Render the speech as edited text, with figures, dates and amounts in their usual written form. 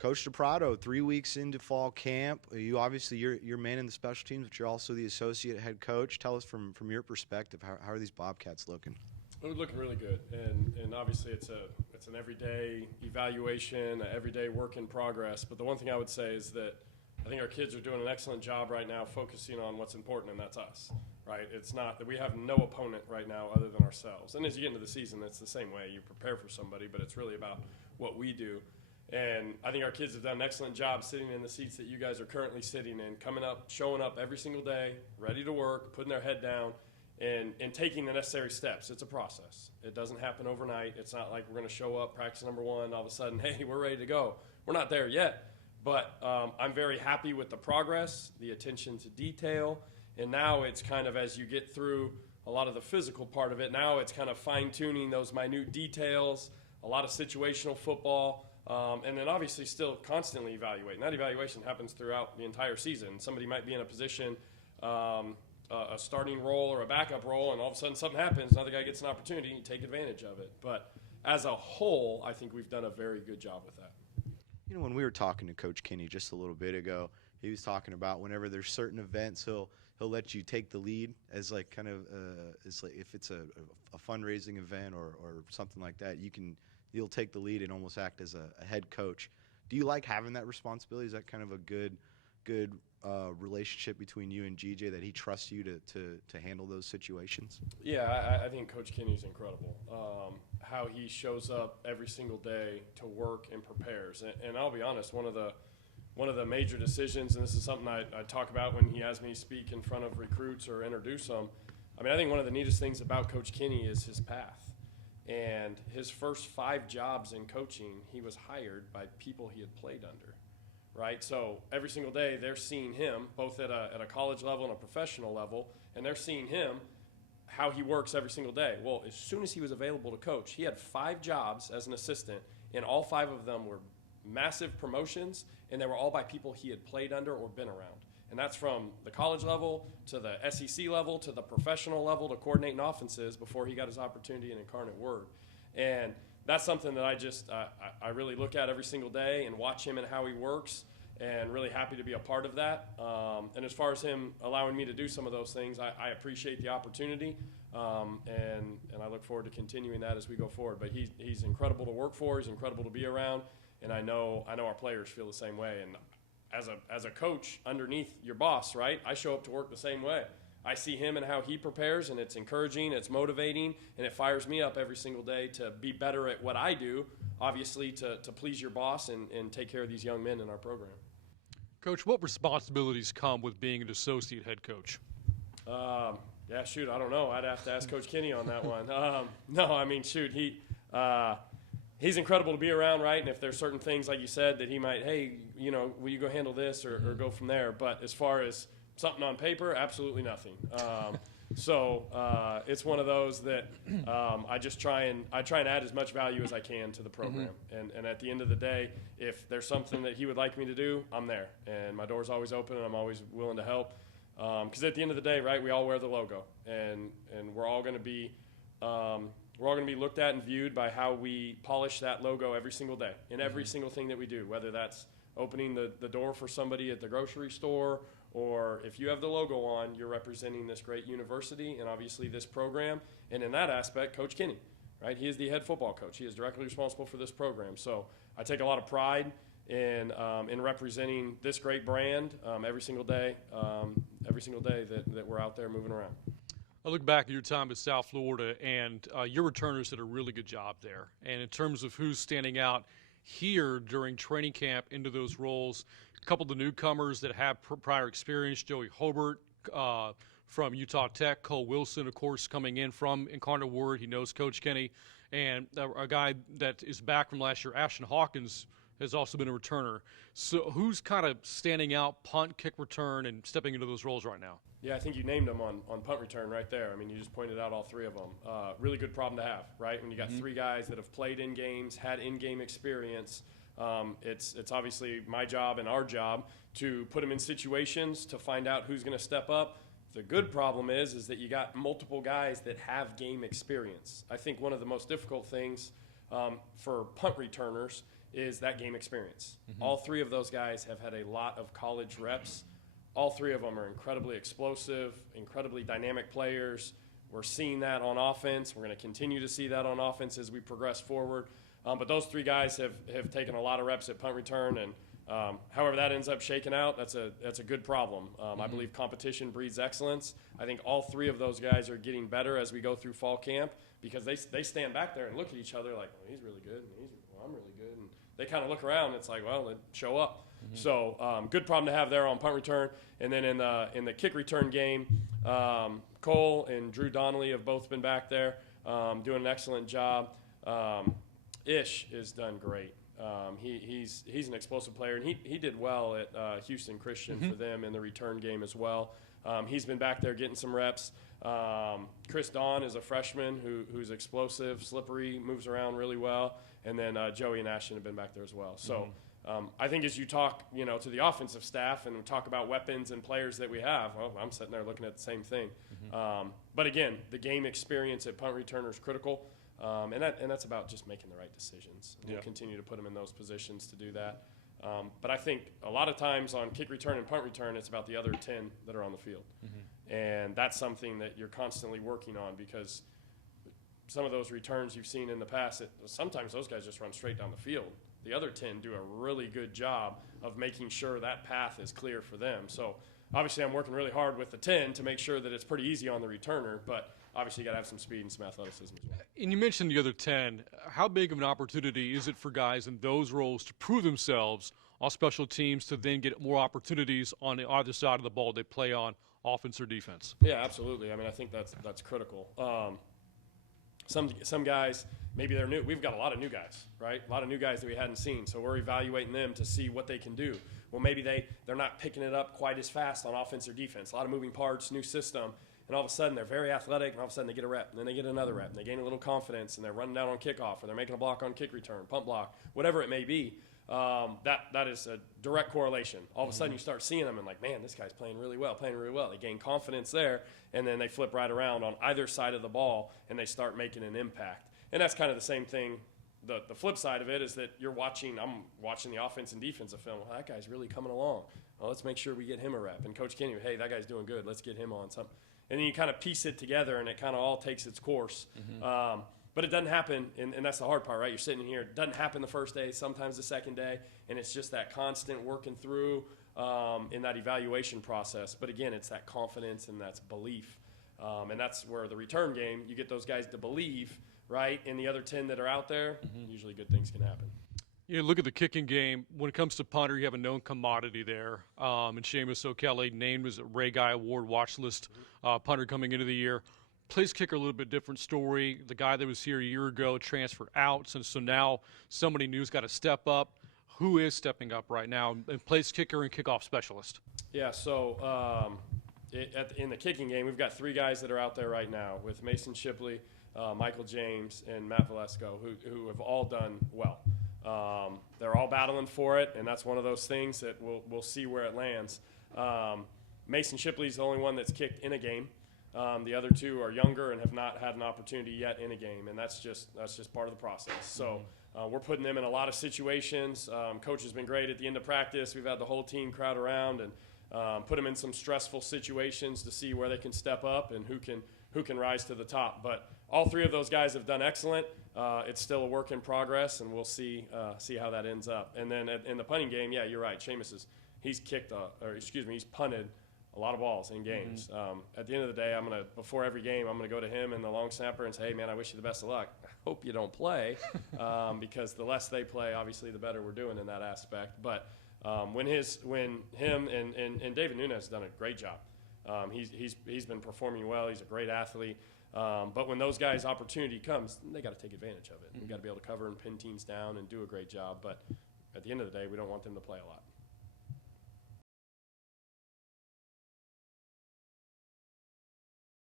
Coach Da Prato, 3 weeks into fall camp. You're manning the special teams, but you're also the associate head coach. Tell us from your perspective, how are these Bobcats looking? We're looking really good, and obviously it's an everyday evaluation, an everyday work in progress. But the one thing I would say is that I think our kids are doing an excellent job right now focusing on what's important, and that's us, right? It's not that we have no opponent right now other than ourselves. And as you get into the season, it's the same way. You prepare for somebody, but it's really about what we do. And I think our kids have done an excellent job sitting in the seats that you guys are currently sitting in, coming up, showing up every single day, ready to work, putting their head down, and taking the necessary steps. It's a process. It doesn't happen overnight. It's not like we're going to show up, practice number one, all of a sudden, hey, we're ready to go. We're not there yet. But I'm very happy with the progress, the attention to detail, and now it's kind of as you get through a lot of the physical part of it, now it's kind of fine-tuning those minute details, a lot of situational football, and then obviously still constantly evaluating. That evaluation happens throughout the entire season. Somebody might be in a position, a starting role or a backup role, and all of a sudden something happens, another guy gets an opportunity, and you take advantage of it. But as a whole, I think we've done a very good job with that. You know, when we were talking to Coach Kinne just a little bit ago, he was talking about whenever there's certain events, he'll let you take the lead as like kind of it's like if it's a fundraising event or something like that, you'll take the lead and almost act as a head coach. Do you like having that responsibility? Is that kind of a good relationship between you and GJ, that he trusts you to handle those situations? Yeah, I think Coach Kinne is incredible. How he shows up every single day to work and prepares. And I'll be honest, one of the major decisions, and this is something I talk about when he has me speak in front of recruits or introduce them. I mean, I think one of the neatest things about Coach Kinne is his path. And his first 5 jobs in coaching, he was hired by people he had played under. Right, so every single day they're seeing him, both at a college level and a professional level, and they're seeing him, how he works every single day. Well, as soon as he was available to coach, he had 5 jobs as an assistant, and all 5 of them were massive promotions, and they were all by people he had played under or been around. And that's from the college level to the SEC level to the professional level to coordinating offenses before he got his opportunity in Incarnate Word. And that's something that I really look at every single day and watch him and how he works, and really happy to be a part of that. And as far as him allowing me to do some of those things, I appreciate the opportunity, and I look forward to continuing that as we go forward. But he's incredible to work for. He's incredible to be around, and I know our players feel the same way. And as a coach underneath your boss, right, I show up to work the same way. I see him and how he prepares, and it's encouraging, it's motivating, and it fires me up every single day to be better at what I do, obviously to please your boss and take care of these young men in our program. Coach, what responsibilities come with being an associate head coach? I don't know. I'd have to ask Coach Kinne on that one. He's incredible to be around, right? And if there's certain things, like you said, that he might, hey, will you go handle this or go from there? But as far as something on paper, absolutely nothing. So it's one of those that I try and add as much value as I can to the program. Mm-hmm. And at the end of the day, if there's something that he would like me to do, I'm there. And my door's always open, and I'm always willing to help. Because at the end of the day, right, we all wear the logo, and we're all going to be looked at and viewed by how we polish that logo every single day in every single thing that we do, whether that's opening the door for somebody at the grocery store, or if you have the logo on, you're representing this great university and obviously this program. And in that aspect, Coach Kinne, right? He is the head football coach. He is directly responsible for this program. So I take a lot of pride in representing this great brand every single day that we're out there moving around. I look back at your time at South Florida, and your returners did a really good job there. And in terms of who's standing out here during training camp into those roles, a couple of the newcomers that have prior experience, Joey Hobart from Utah Tech, Cole Wilson, of course, coming in from Incarnate Word. He knows Coach Kinne. And a guy that is back from last year, Ashton Hawkins, has also been a returner. So who's kind of standing out, punt, kick return, and stepping into those roles right now? Yeah, I think you named them on punt return right there. I mean, you just pointed out all 3 of them. Really good problem to have, right? When you got 3 guys that have played in games, had in-game experience, it's obviously my job and our job to put them in situations to find out who's going to step up. The good problem is that you got multiple guys that have game experience. I think one of the most difficult things for punt returners is that game experience. All three of those guys have had a lot of college reps. All three of them are incredibly explosive, incredibly dynamic players. We're seeing that on offense. We're going to continue to see that on offense as we progress forward. But those three guys have taken a lot of reps at punt return, and however that ends up shaking out, that's a good problem. I believe competition breeds excellence. I think all three of those guys are getting better as we go through fall camp because they stand back there and look at each other like, well, he's really good, and I'm really good. And they kind of look around, and it's like, well, then show up. So good problem to have there on punt return. And then in the kick return game, Cole and Drew Donnelly have both been back there doing an excellent job. Ish has done great. He's an explosive player, and he did well at Houston Christian for them in the return game as well. He's been back there getting some reps. Chris Dawn is a freshman who's explosive, slippery, moves around really well. And then Joey and Ashton have been back there as well. So I think as you talk, to the offensive staff and talk about weapons and players that we have, well, I'm sitting there looking at the same thing. But again, the game experience at punt returner is critical. And that's about just making the right decisions. We'll continue to put them in those positions to do that. But I think a lot of times on kick return and punt return, it's about the other 10 that are on the field. And that's something that you're constantly working on because some of those returns you've seen in the past, sometimes those guys just run straight down the field. The other 10 do a really good job of making sure that path is clear for them. So obviously I'm working really hard with the 10 to make sure that it's pretty easy on the returner, but obviously you got to have some speed and some athleticism as well. And you mentioned the other 10. How big of an opportunity is it for guys in those roles to prove themselves on special teams to then get more opportunities on the other side of the ball they play on, offense or defense? Yeah, absolutely. I mean, I think that's critical. Some guys, maybe they're new. We've got a lot of new guys, right? A lot of new guys that we hadn't seen. So we're evaluating them to see what they can do. Well, maybe they're not picking it up quite as fast on offense or defense. A lot of moving parts, new system. And all of a sudden, they're very athletic, and all of a sudden they get a rep, and then they get another rep, and they gain a little confidence, and they're running down on kickoff, or they're making a block on kick return, punt block, whatever it may be. That is a direct correlation. All of a sudden, you start seeing them, and like, man, this guy's playing really well. They gain confidence there, and then they flip right around on either side of the ball, and they start making an impact. And that's kind of the same thing. The flip side of it is that I'm watching the offense and defensive film. Well, that guy's really coming along. Well, let's make sure we get him a rep. And Coach Kinne, hey, that guy's doing good. Let's get him on something. And then you kind of piece it together, and it kind of all takes its course. But it doesn't happen, and that's the hard part, right? You're sitting in here. It doesn't happen the first day, sometimes the second day, and it's just that constant working through in that evaluation process. But, again, it's that confidence and that's belief. And that's where the return game, you get those guys to believe, right, in the other 10 that are out there, usually good things can happen. You look at the kicking game. When it comes to punter, you have a known commodity there. And Seamus O'Kelly named as a Ray Guy Award watch list punter coming into the year. Place kicker, a little bit different story. The guy that was here a year ago transferred out, and so now somebody new's got to step up. Who is stepping up right now? And place kicker and kickoff specialist. Yeah, so in the kicking game, we've got 3 guys that are out there right now with Mason Shipley, Michael James, and Matt Valesco, who have all done well. They're all battling for it, and that's one of those things that we'll see where it lands. Mason Shipley's the only one that's kicked in a game. The other 2 are younger and have not had an opportunity yet in a game, and that's just part of the process. So we're putting them in a lot of situations. Coach has been great at the end of practice. We've had the whole team crowd around and put them in some stressful situations to see where they can step up and who can rise to the top. But all 3 of those guys have done excellent. It's still a work in progress, and we'll see how that ends up. And then in the punting game, yeah, you're right. Seamus he's punted a lot of balls in games. At the end of the day, before every game, I'm going to go to him and the long snapper and say, hey, man, I wish you the best of luck. I hope you don't play because the less they play, obviously, the better we're doing in that aspect. But when him and David Nunes has done a great job. He's been performing well. He's a great athlete. But when those guys' opportunity comes, they got to take advantage of it. We've got to be able to cover and pin teams down and do a great job. But at the end of the day, we don't want them to play a lot.